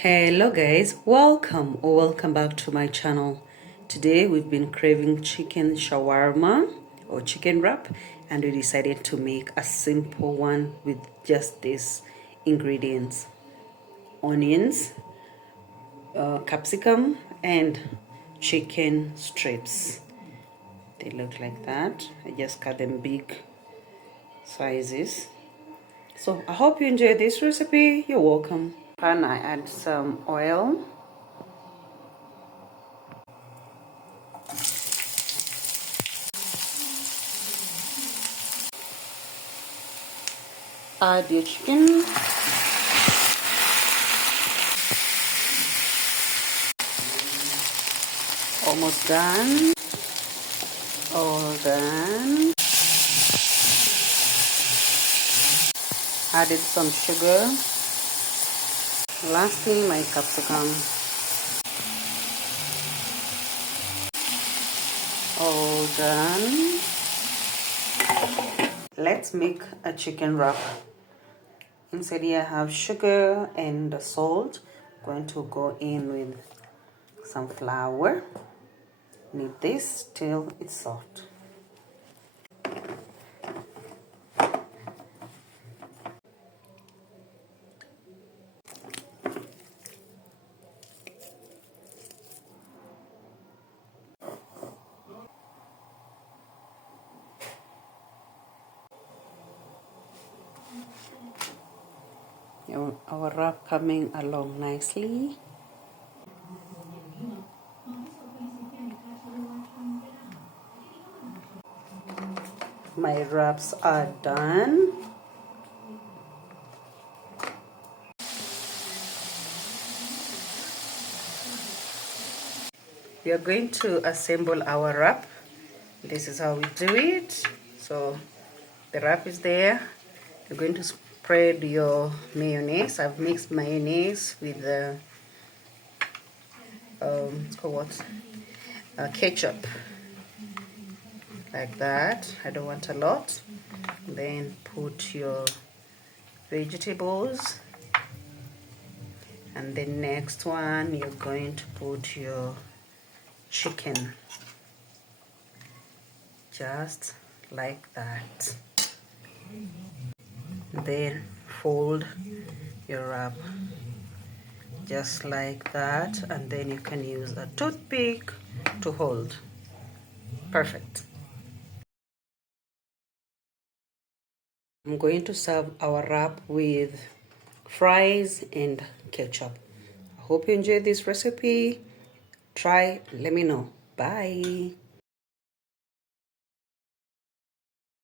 Hello guys, welcome back to my channel. Today we've been craving chicken shawarma or chicken wrap, and we decided to make a simple one with just these ingredients: onions, capsicum, and chicken strips. They look like that. I just cut them big sizes. So I hope you enjoy this recipe. You're welcome. And I add some oil. Add your chicken. Almost done. All done. Added some sugar. Lastly, my capsicum. All done. Let's make a chicken wrap. Inside here I have sugar and salt. I'm going to go in with some flour. Knead this till it's soft. Our wrap coming along nicely. My wraps are done. We are going to assemble our wrap. This is how we do it. So the wrap is there. You're going to spread your mayonnaise. I've mixed mayonnaise with it's called what? Ketchup. Like that. I don't want a lot. Then put your vegetables. And the next one, you're going to put your chicken. Just like that. Then fold your wrap just like that, and then you can use a toothpick to hold. Perfect. I'm going to serve our wrap with fries and ketchup. I hope you enjoyed this recipe. Try, let me know. Bye.